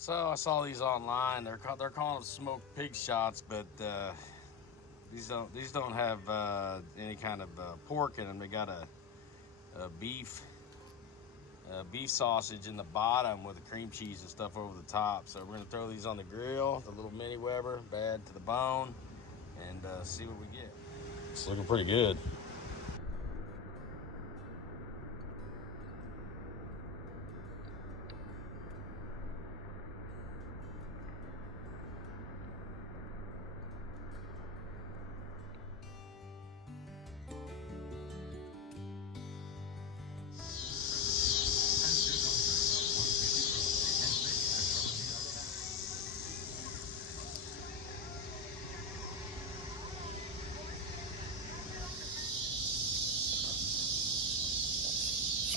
So I saw these online. They're calling them smoked pig shots, but these don't have any kind of pork in them. They got a beef sausage in the bottom with the cream cheese and stuff over the top. So we're gonna throw these on the grill, the little mini Weber, bad to the bone, and see what we get. It's looking pretty good.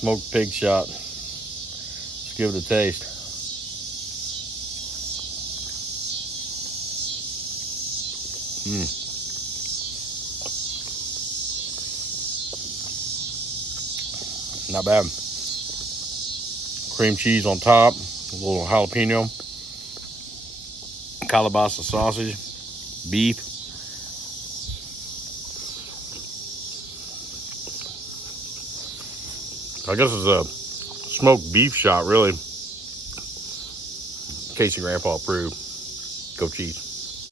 Smoked pig shot. Let's give it a taste. Not bad. Cream cheese on top, a little jalapeno, calabasa sausage, beef. I guess it's a smoked beef shot, really. Casey Grandpa approved. Go Chiefs.